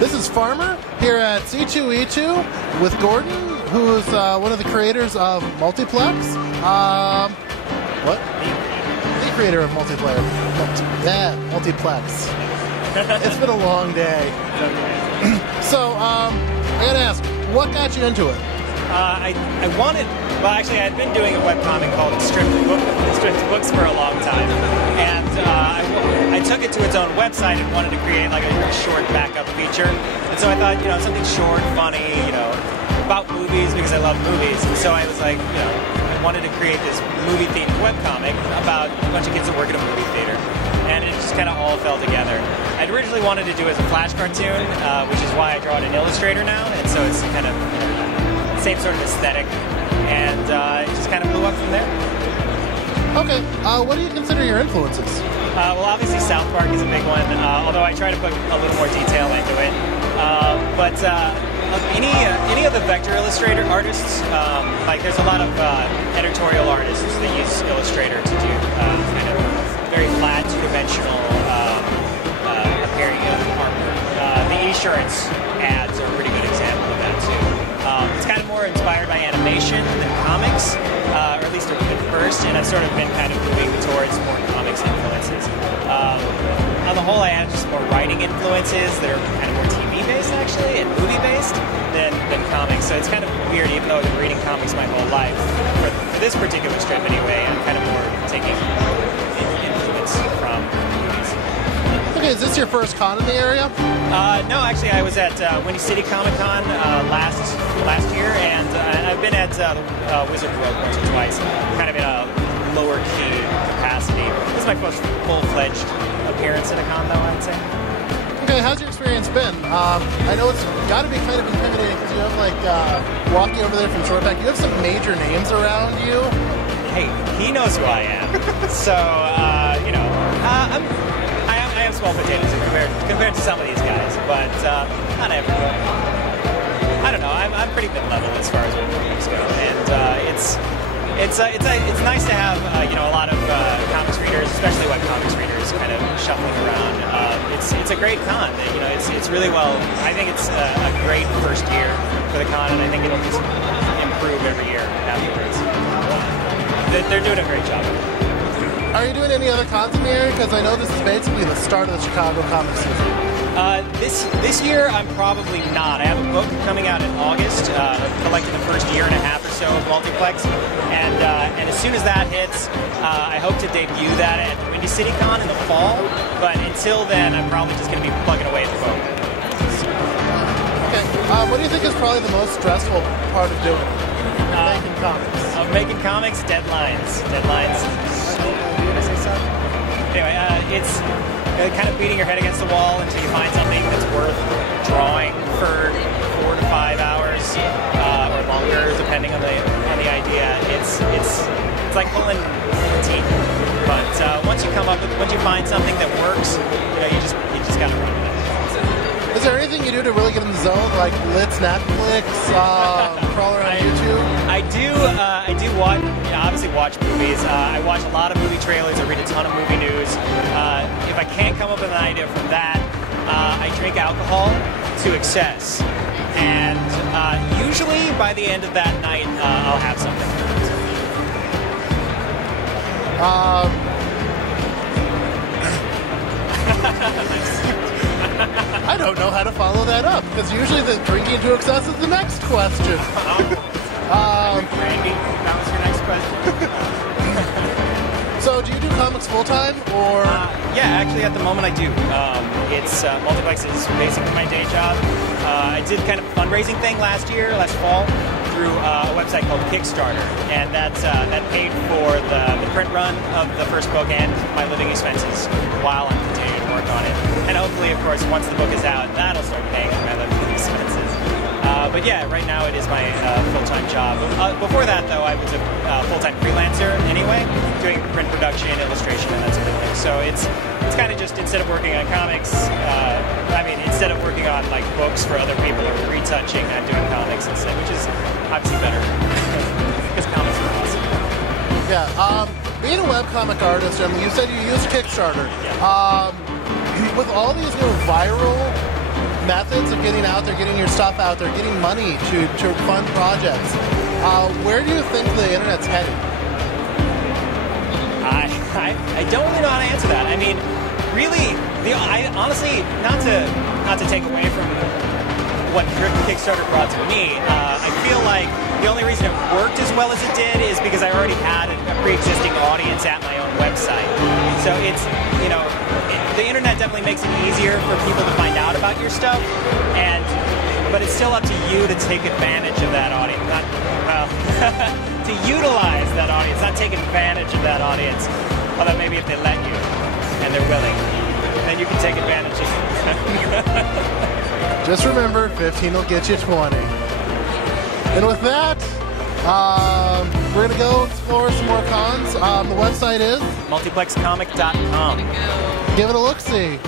This is Farmer here at C2E2 with Gordon, who's one of the creators of Multiplex. What? The creator of Multiplayer. Yeah, Multiplex. It's been a long day. So, I gotta ask, what got you into it? Well, actually, I'd been doing a webcomic called Stripped Books for a long time, and I took it to its own website and wanted to create like a short backup feature. And so I thought, something short, funny, about movies because I love movies. And so I was like, I wanted to create this movie-themed webcomic about a bunch of kids that work at a movie theater. And it just kind of all fell together. I'd originally wanted to do it as a Flash cartoon, which is why I draw it in Illustrator now. And so it's kind of same sort of aesthetic. And it just kind of blew up from there. Okay. What do you consider your influences? Well, obviously South Park is a big one, although I try to put a little more detail into it. But any of the vector illustrator artists, like there's a lot of editorial artists that use Illustrator to do kind of very flat, two-dimensional appearing artwork. The insurance ads are a pretty good example of that too. It's kind of more inspired by animation than comics, or at least at first, and I've sort of been kind of moving towards more comics influences. On the whole, I have just more writing influences that are kind of more TV-based, actually, and movie-based than comics. So it's kind of weird, even though I've been reading comics my whole life. For this particular strip, anyway, I'm kind of more taking influence from movies. Okay, is this your first con in the area? No, actually, I was at Windy City Comic Con last year, and I've been at Wizard World once or twice, kind of in a lower key capacity. This is my first full-fledged appearance at a con, though, I would say. Okay, how's your experience been? I know it's got to be kind of intimidating because you have walking over there from Shortback, you have some major names around you. Hey, he knows who I am. So, I have small potatoes compared to some of these guys, but not everyone. I don't know. I'm pretty mid-level as far as movies go, and it's nice to have a lot of comics readers, especially web comics readers, kind of shuffling around. It's a great con. It's really well. I think it's a great first year for the con, and I think it'll just improve every year afterwards. They're doing a great job. Are you doing any other cons in the area? Because I know this is basically the start of the Chicago comic season. This year I'm probably not. I have a book coming out in August, collecting the first year and a half or so of Multiplex, and as soon as that hits, I hope to debut that at Windy City Con in the fall. But until then, I'm probably just going to be plugging away at the book. Okay. What do you think is probably the most stressful part of doing it? Making comics. Making comics, deadlines. Anyway, it's kind of beating your head against the wall until you find something that's worth drawing for 4 to 5 hours or longer, depending on the idea. It's like pulling teeth. But once you find something that works, you just gotta run with it. Is there anything you do to really get in the zone, like Litz, Netflix, crawl around YouTube? I do obviously watch movies. I watch a lot of movie trailers. I read a ton of movie news. If I can't come up with an idea from that, I drink alcohol to excess. And usually by the end of that night, I'll have something. I don't know how to follow that up, because usually the drinking to excess is the next question. Randy, that was your next question. So do you do comics full-time, or? Yeah, actually at the moment I do. Multiplex is basically my day job. I did kind of a fundraising thing last fall through a website called Kickstarter, and that paid for the print run of the first book and my living expenses while I'm continuing to work on it. And hopefully, of course, once the book is out, that'll start paying for my living expenses. But yeah, right now it is my full-time job. Before that, though, I was a full-time freelancer anyway, doing print production, illustration, and that sort of thing. So it's kind of just, instead of working on comics, instead of working on like books for other people or retouching, I'm doing comics instead, which is obviously better because comics are awesome. Yeah. Being a webcomic artist, you said you used Kickstarter. Yeah. With all these new viral methods of getting out there, getting your stuff out there, getting money to fund projects. Where do you think the internet's heading? I don't really know how to answer that. I mean, really, I honestly, not to take away from what Kickstarter brought to me, I feel like the only reason it worked as well as it did is because I already had a pre-existing audience at my own website. So it's, the internet definitely makes it easier for people to find out about your stuff, but it's still up to you to take advantage of that audience. To utilize that audience, not take advantage of that audience. Although maybe if they let you, and they're willing, then you can take advantage of it. Just remember, 15 will get you 20. And with that, we're going to go explore some more cons. The website is multiplexcomic.com. Give it a look-see.